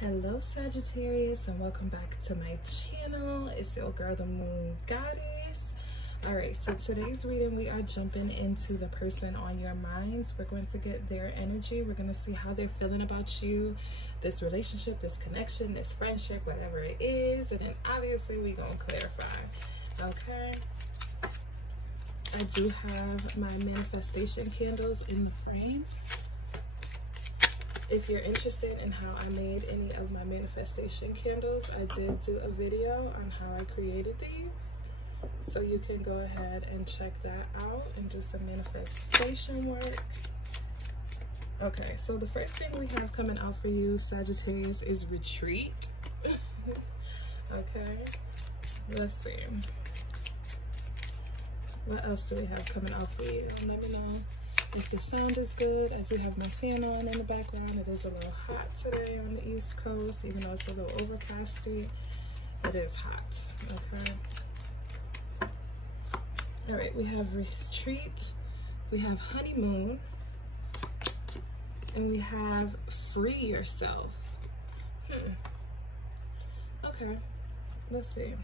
Hello Sagittarius, and welcome back to my channel. It's your girl, the Moon Goddess. All right, so today's reading, we are jumping into the person on your minds. We're going to get their energy. We're going to see how they're feeling about you, this relationship, this connection, this friendship, whatever it is. And then obviously we're going to clarify. Okay, I do have my manifestation candles in the frame. If you're interested in how I made any of my manifestation candles, I did do a video on how I created these. So you can go ahead and check that out and do some manifestation work. Okay, so the first thing we have coming out for you, Sagittarius, is retreat. Okay, let's see. What else do we have coming out for you? Let me know if the sound is good. I do have my fan on in the background. It is a little hot today on the East Coast, even though it's a little overcasty. It is hot, okay? All right, we have retreat, we have honeymoon, and we have free yourself. Okay, let's see.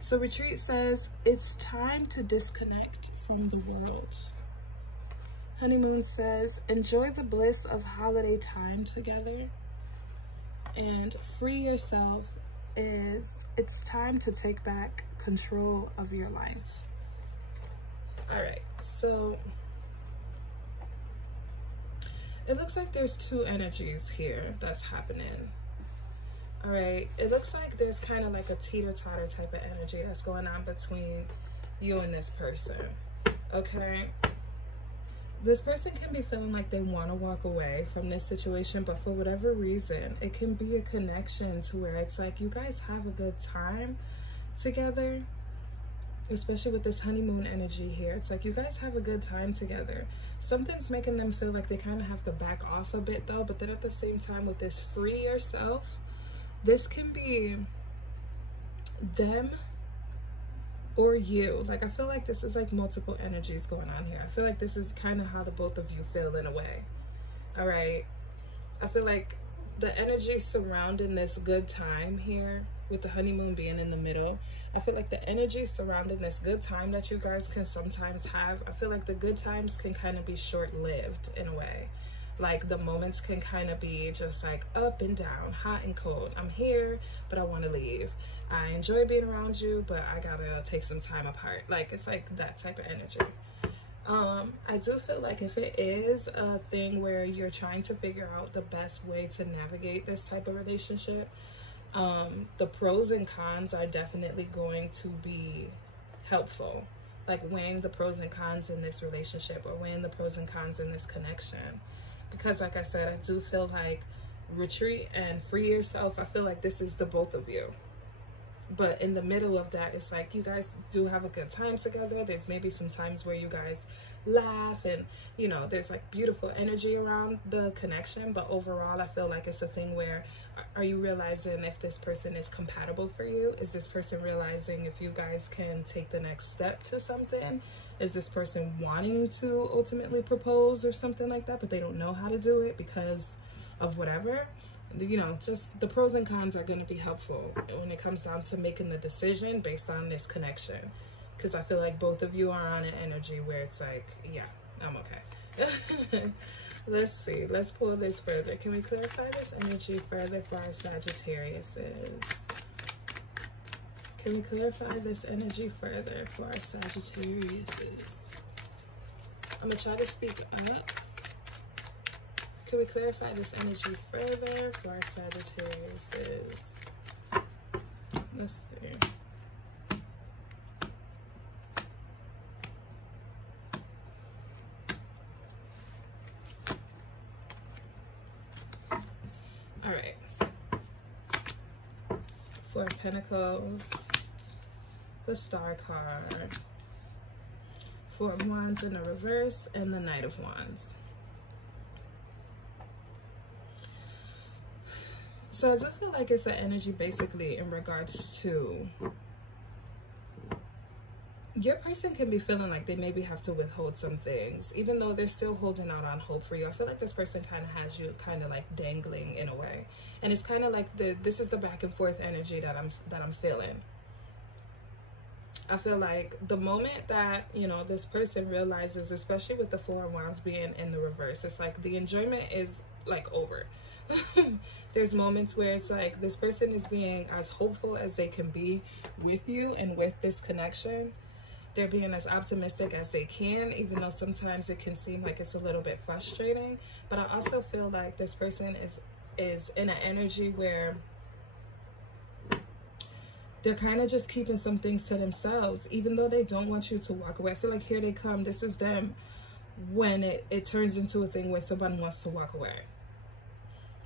So retreat says, it's time to disconnect from the world. Honeymoon says, enjoy the bliss of holiday time together. And free yourself is, it's time to take back control of your life. All right, so it looks like there's two energies here that's happening. All right, it looks like there's kind of like a teeter-totter type of energy that's going on between you and this person, okay? This person can be feeling like they want to walk away from this situation, but for whatever reason, it can be a connection to where it's like you guys have a good time together, especially with this honeymoon energy here. It's like you guys have a good time together. Something's making them feel like they kind of have to back off a bit though, but then at the same time with this free yourself, this can be them or you. Like, I feel like this is like multiple energies going on here. I feel like this is kind of how the both of you feel in a way. All right, I feel like the energy surrounding this good time here, with the honeymoon being in the middle, I feel like the energy surrounding this good time that you guys can sometimes have, I feel like the good times can kind of be short-lived in a way. Like the moments can kind of be just like up and down, hot and cold. I'm here, but I want to leave. I enjoy being around you, but I gotta take some time apart. Like, it's like that type of energy. I do feel like if it is a thing where you're trying to figure out the best way to navigate this type of relationship, the pros and cons are definitely going to be helpful. Like weighing the pros and cons in this relationship, or weighing the pros and cons in this connection. Because like I said, I do feel like retreat and free yourself, I feel like this is the both of you. But in the middle of that, it's like you guys do have a good time together. There's maybe some times where you guys laugh and, you know, there's like beautiful energy around the connection. But overall, I feel like it's a thing where, are you realizing if this person is compatible for you? Is this person realizing if you guys can take the next step to something? Is this person wanting to ultimately propose or something like that, but they don't know how to do it because of whatever? You know, just the pros and cons are going to be helpful when it comes down to making the decision based on this connection. Because I feel like both of you are on an energy where it's like, yeah, I'm okay. Let's see. Let's pull this further. Can we clarify this energy further for our Sagittariuses? Can we clarify this energy further for our Sagittariuses? I'm going to try to speak up. Can we clarify this energy further for our Sagittariuses? Let's see. All right. Four of Pentacles, the Star card, Four of Wands in the reverse, and the Knight of Wands. So I do feel like it's an energy basically in regards to your person can be feeling like they maybe have to withhold some things, even though they're still holding out on hope for you. I feel like this person kind of has you kind of like dangling in a way. And it's kind of like this is the back and forth energy that I'm feeling. I feel like the moment that, you know, this person realizes, especially with the Four of Wands being in the reverse, it's like the enjoyment is like over. There's moments where it's like this person is being as hopeful as they can be with you and with this connection. They're being as optimistic as they can, even though sometimes it can seem like it's a little bit frustrating. But I also feel like this person is in an energy where they're kind of just keeping some things to themselves, even though they don't want you to walk away. I feel like here they come. This is them when it turns into a thing where someone wants to walk away.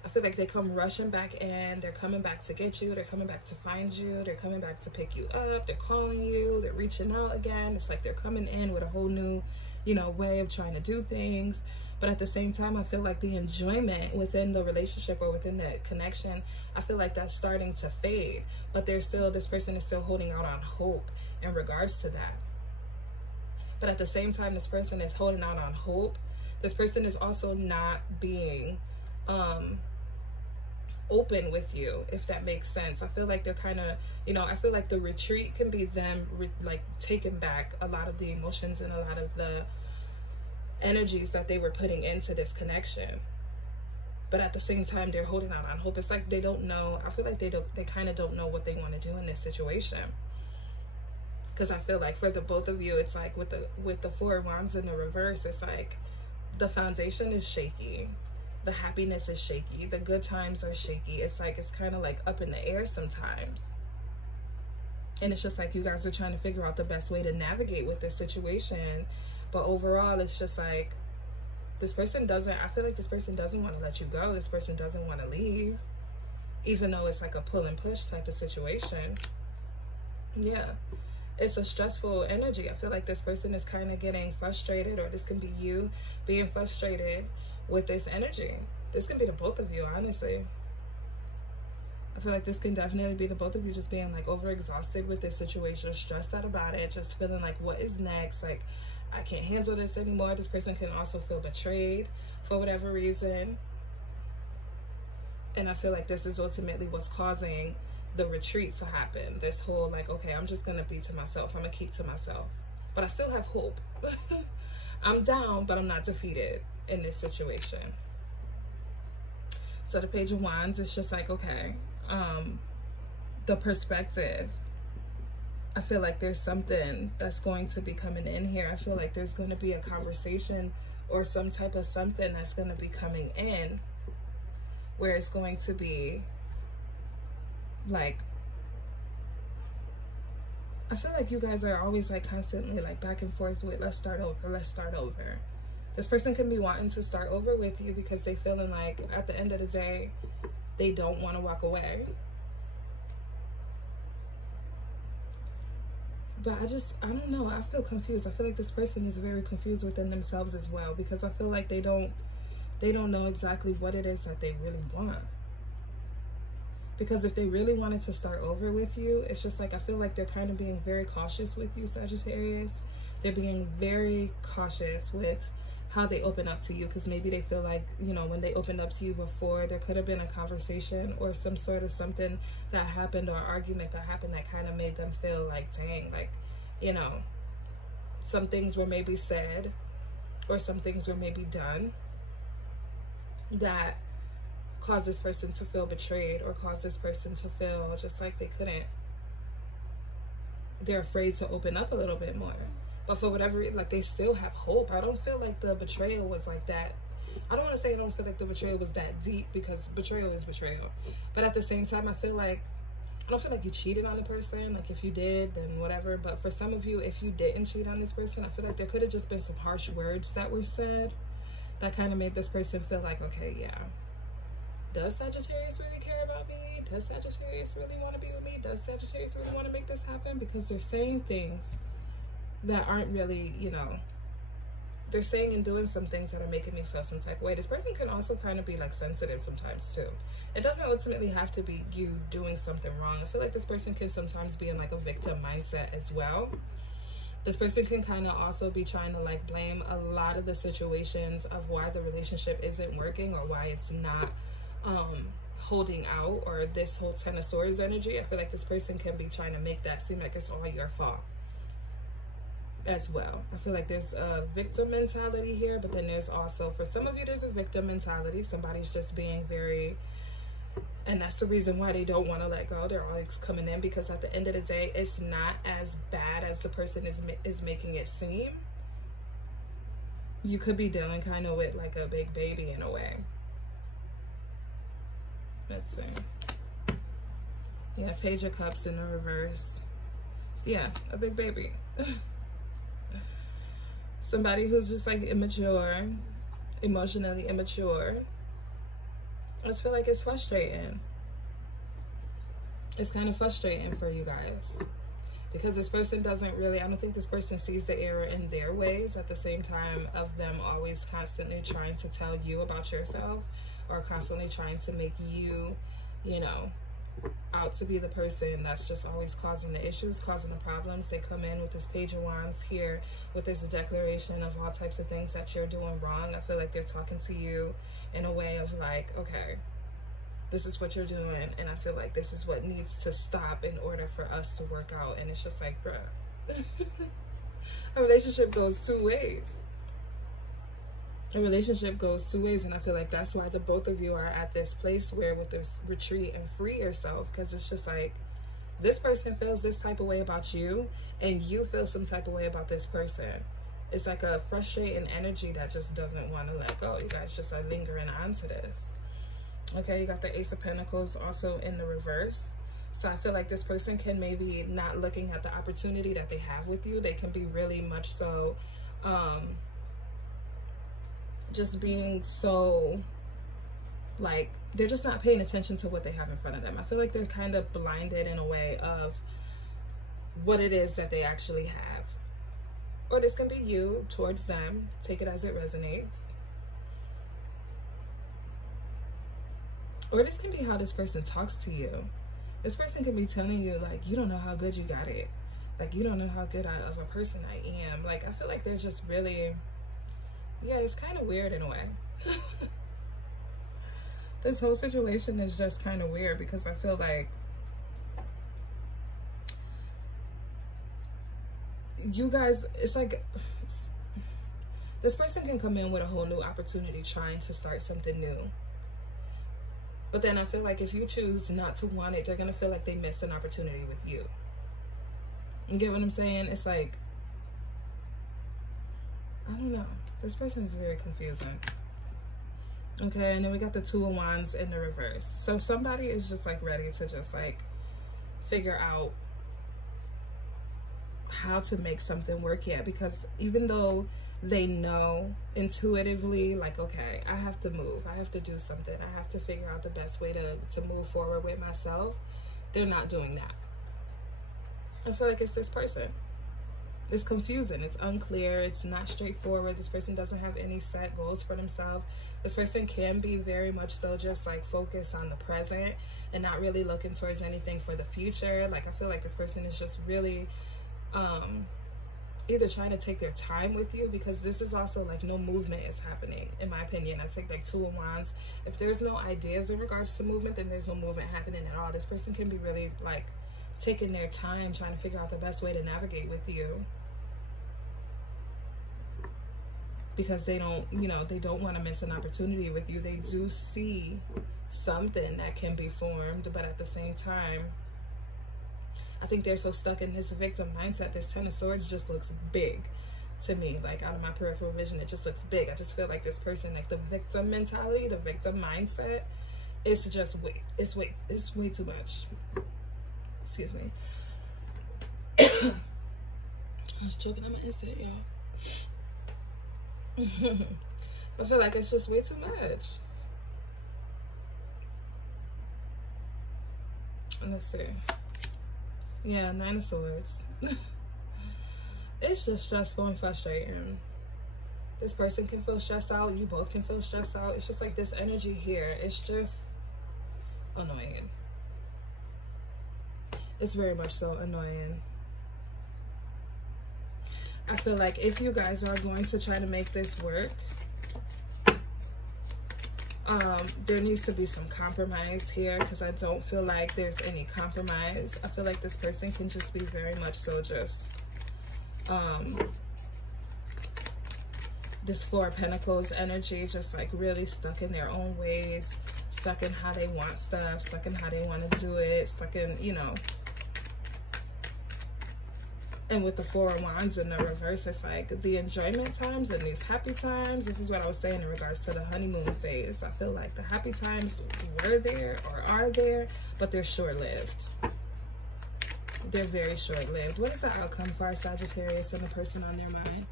I feel like they come rushing back in. They're coming back to get you. They're coming back to find you. They're coming back to pick you up. They're calling you. They're reaching out again. It's like they're coming in with a whole new, you know, way of trying to do things. But at the same time, I feel like the enjoyment within the relationship or within the connection, I feel like that's starting to fade. But there's still, this person is still holding out on hope in regards to that. But at the same time, this person is holding out on hope. This person is also not being open with you, if that makes sense. I feel like they're kind of, you know, I feel like the retreat can be them like taking back a lot of the emotions and a lot of the energies that they were putting into this connection. But at the same time, they're holding out on hope. It's like they don't know. I feel like they kind of don't know what they want to do in this situation. Because I feel like for the both of you, it's like with the Four of Wands in the reverse, it's like the foundation is shaky. The happiness is shaky. The good times are shaky. It's like, it's kind of like up in the air sometimes. And it's just like you guys are trying to figure out the best way to navigate with this situation. But overall, it's just like this person doesn't, I feel like this person doesn't want to let you go. This person doesn't want to leave, even though it's like a pull and push type of situation. Yeah, it's a stressful energy. I feel like this person is kind of getting frustrated, or this can be you being frustrated with this energy. This can be the both of you, honestly. I feel like this can definitely be the both of you just being like overexhausted with this situation, stressed out about it, just feeling like what is next, like I can't handle this anymore. This person can also feel betrayed for whatever reason. And I feel like this is ultimately what's causing the retreat to happen. This whole like, okay, I'm just gonna be to myself. I'm gonna keep to myself. But I still have hope. I'm down, but I'm not defeated in this situation. So the Page of Wands is just like, okay, the perspective. I feel like there's something that's going to be coming in here. I feel like there's going to be a conversation or some type of something that's going to be coming in where it's going to be like, I feel like you guys are always like constantly like back and forth with let's start over, let's start over. This person can be wanting to start over with you because they feeling like at the end of the day, they don't want to walk away. But I don't know. I feel confused. I feel like this person is very confused within themselves as well, because I feel like they don't know exactly what it is that they really want. Because if they really wanted to start over with you, it's just like, I feel like they're kind of being very cautious with you, Sagittarius. They're being very cautious with how they open up to you, because maybe they feel like, you know, when they opened up to you before, there could have been a conversation or some sort of something that happened or argument that happened that kind of made them feel like, dang, like, you know, some things were maybe said or some things were maybe done that caused this person to feel betrayed or caused this person to feel just like they're afraid to open up a little bit more. But for whatever reason, like, they still have hope. I don't feel like the betrayal was like that. I don't want to say I don't feel like the betrayal was that deep, because betrayal is betrayal. But at the same time, I feel like, I don't feel like you cheated on the person. Like, if you did, then whatever. But for some of you, if you didn't cheat on this person, I feel like there could have just been some harsh words that were said that kind of made this person feel like, okay, yeah, does Sagittarius really care about me? Does Sagittarius really want to be with me? Does Sagittarius really want to make this happen? Because they're saying things that aren't really, you know, they're saying and doing some things that are making me feel some type of way. This person can also kind of be like sensitive sometimes too. It doesn't ultimately have to be you doing something wrong. I feel like this person can sometimes be in like a victim mindset as well. This person can kind of also be trying to like blame a lot of the situations of why the relationship isn't working or why it's not holding out, or this whole Ten of Swords energy, I feel like this person can be trying to make that seem like it's all your fault as well. I feel like there's a victim mentality here, but then there's also, for some of you, there's a victim mentality. Somebody's just being very, and that's the reason why they don't want to let go. They're always coming in, because at the end of the day, it's not as bad as the person is making it seem. You could be dealing kind of with like a big baby in a way. Let's see. Yeah, Page of Cups in the reverse. Yeah, a big baby. Somebody who's just like immature, emotionally immature. I just feel like it's frustrating. It's kind of frustrating for you guys, because this person doesn't really, I don't think this person sees the error in their ways, at the same time of them always constantly trying to tell you about yourself, or constantly trying to make you, you know, out to be the person that's just always causing the issues, causing the problems. They come in with this Page of Wands here, with this declaration of all types of things that you're doing wrong. I feel like they're talking to you in a way of like, okay, this is what you're doing, and I feel like this is what needs to stop in order for us to work out. And it's just like, bruh, a relationship goes two ways. A relationship goes two ways, and I feel like that's why the both of you are at this place where, with this retreat and free yourself, because it's just like, this person feels this type of way about you, and you feel some type of way about this person. It's like a frustrating energy that just doesn't want to let go. You guys just are lingering on to this. Okay, you got the Ace of Pentacles also in the reverse. So I feel like this person can maybe not looking at the opportunity that they have with you. They can be really much so just being so, like, they're just not paying attention to what they have in front of them. I feel like they're kind of blinded in a way of what it is that they actually have. Or this can be you towards them. Take it as it resonates. Or this can be how this person talks to you. This person can be telling you, like, you don't know how good you got it. Like, you don't know how good of a person I am. Like, I feel like they're just really, yeah, it's kind of weird in a way. This whole situation is just kind of weird, because I feel like you guys, it's like this person can come in with a whole new opportunity, trying to start something new. But then I feel like if you choose not to want it, they're going to feel like they missed an opportunity with you. You get what I'm saying? It's like, I don't know. This person is very confusing. Okay, and then we got the Two of Wands in the reverse. So somebody is just like ready to just like figure out how to make something work yet, because even though they know intuitively, like, okay, I have to move, I have to do something, I have to figure out the best way to move forward with myself, they're not doing that. I feel like it's this person. It's confusing, it's unclear, it's not straightforward. This person doesn't have any set goals for themselves. This person can be very much so just like focused on the present and not really looking towards anything for the future. Like, I feel like this person is just really either trying to take their time with you, because this is also like no movement is happening, in my opinion. I take like Two of Wands. If there's no ideas in regards to movement, then there's no movement happening at all. This person can be really like taking their time, trying to figure out the best way to navigate with you, because they don't, you know, they don't want to miss an opportunity with you. They do see something that can be formed, but at the same time, I think they're so stuck in this victim mindset. This Ten of Swords just looks big to me, like out of my peripheral vision. It just looks big. I just feel like this person, like the victim mentality, the victim mindset, it's just it's way too much. Excuse me. I was choking on my insect, y'all. I feel like it's just way too much. Let's see. Yeah, Nine of Swords. It's just stressful and frustrating. This person can feel stressed out. You both can feel stressed out. It's just like this energy here. It's just annoying. It's very much so annoying. I feel like if you guys are going to try to make this work, There needs to be some compromise here, because I don't feel like there's any compromise. I feel like this person can just be very much so just this Four of Pentacles energy, just like really stuck in their own ways, stuck in how they want stuff, stuck in how they want to do it, stuck in, you know. And with the Four of Wands in the reverse, it's like the enjoyment times and these happy times. This is what I was saying in regards to the honeymoon phase. I feel like the happy times were there or are there, but they're short-lived. They're very short-lived. What is the outcome for our Sagittarius and the person on their mind?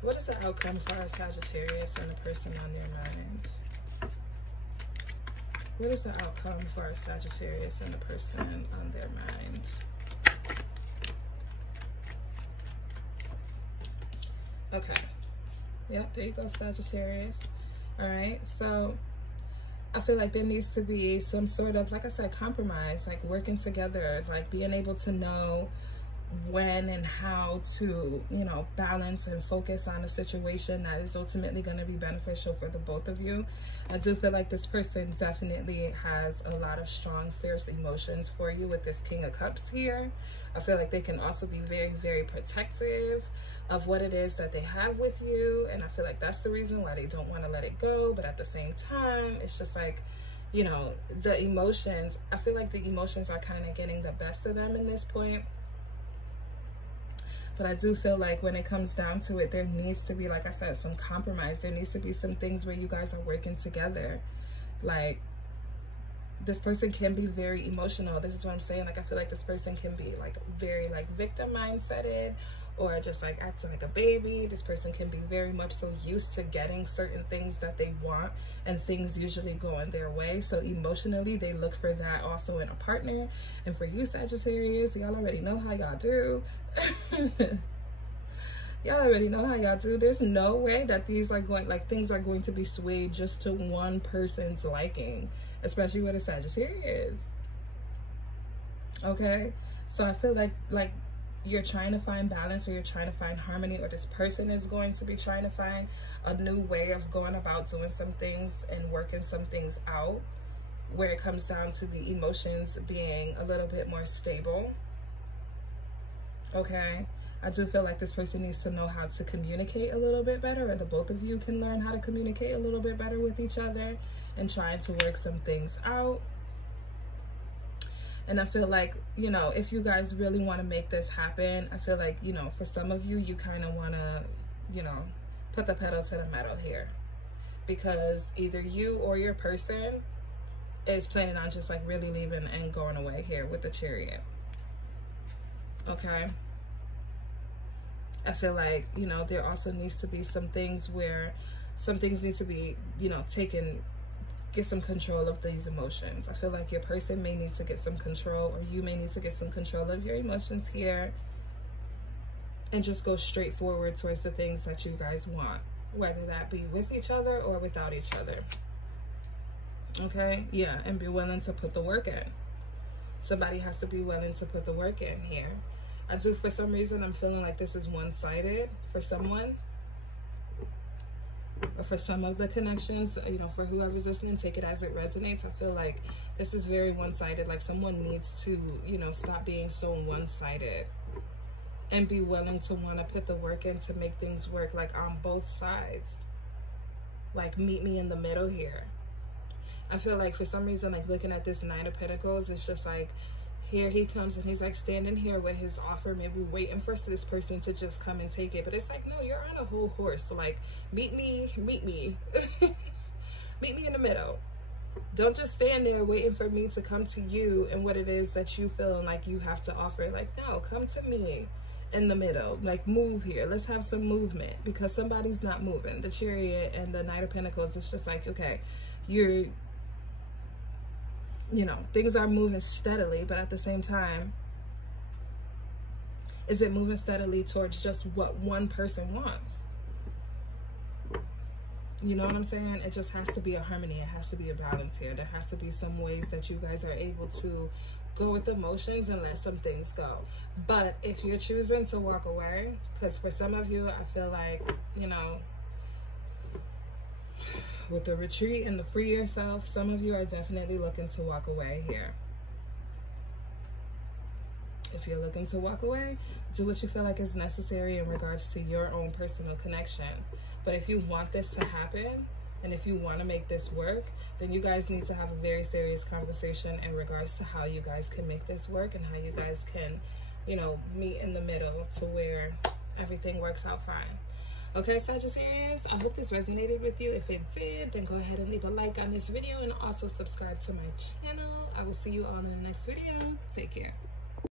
What is the outcome for our Sagittarius and the person on their mind? What is the outcome for our Sagittarius and the person on their mind? Okay. Yep, there you go, Sagittarius. All right, so I feel like there needs to be some sort of, like I said, compromise, like working together, like being able to know when and how to, you know, balance and focus on a situation that is ultimately going to be beneficial for the both of you. I do feel like this person definitely has a lot of strong, fierce emotions for you with this King of Cups here. I feel like they can also be very, very protective of what it is that they have with you, and I feel like that's the reason why they don't want to let it go. But at the same time, it's just like, you know, the emotions, I feel like the emotions are kind of getting the best of them in this point. But I do feel like when it comes down to it, there needs to be, like I said, some compromise. There needs to be some things where you guys are working together. Like, this person can be very emotional. This is what I'm saying. Like, I feel like this person can be like very like victim mindseted, or just like acting like a baby. This person can be very much so used to getting certain things that they want, and things usually going their way. So emotionally, they look for that also in a partner. And for you, Sagittarius, y'all already know how y'all do. Y'all already know how y'all do. There's no way that these are going, like, things are going to be swayed just to one person's liking, especially with a Sagittarius. Okay, so I feel like you're trying to find balance, or you're trying to find harmony, or this person is going to be trying to find a new way of going about doing some things and working some things out, where it comes down to the emotions being a little bit more stable. Okay, I do feel like this person needs to know how to communicate a little bit better, or the both of you can learn how to communicate a little bit better with each other and trying to work some things out. And I feel like, you know, if you guys really want to make this happen, I feel like, you know, for some of you, you kind of want to, you know, put the pedal to the metal here, because either you or your person is planning on just like really leaving and going away here with the Chariot. Okay, I feel like, you know, there also needs to be some things where some things need to be, you know, get some control of these emotions. I feel like your person may need to get some control, or you may need to get some control of your emotions here, and just go straight forward towards the things that you guys want, whether that be with each other or without each other. Okay, yeah, and be willing to put the work in. Somebody has to be willing to put the work in here. I do, for some reason, I'm feeling like this is one-sided for someone, or for some of the connections, you know, for whoever's listening, take it as it resonates. I feel like this is very one-sided. Like, someone needs to, you know, stop being so one-sided and be willing to want to put the work in to make things work, like on both sides. Like, meet me in the middle here. I feel like for some reason, like looking at this Nine of Pentacles, it's just like, here he comes and he's like standing here with his offer, maybe waiting for this person to just come and take it. But it's like, no, you're on a whole horse. So like, meet me meet me in the middle. Don't just stand there waiting for me to come to you and what it is that you feel like you have to offer. Like, no, come to me in the middle. Like, move here. Let's have some movement, because somebody's not moving. The Chariot and the Knight of Pentacles, it's just like, okay, you're, you know, things are moving steadily, but at the same time, is it moving steadily towards just what one person wants? You know what I'm saying? It just has to be a harmony. It has to be a balance here. There has to be some ways that you guys are able to go with emotions and let some things go. But if you're choosing to walk away, because for some of you, I feel like, you know, with the retreat and the free yourself, some of you are definitely looking to walk away here. If you're looking to walk away, do what you feel like is necessary in regards to your own personal connection. But if you want this to happen, and if you want to make this work, then you guys need to have a very serious conversation in regards to how you guys can make this work and how you guys can, you know, meet in the middle to where everything works out fine. Okay, Sagittarius, I hope this resonated with you. If it did, then go ahead and leave a like on this video and also subscribe to my channel. I will see you all in the next video. Take care.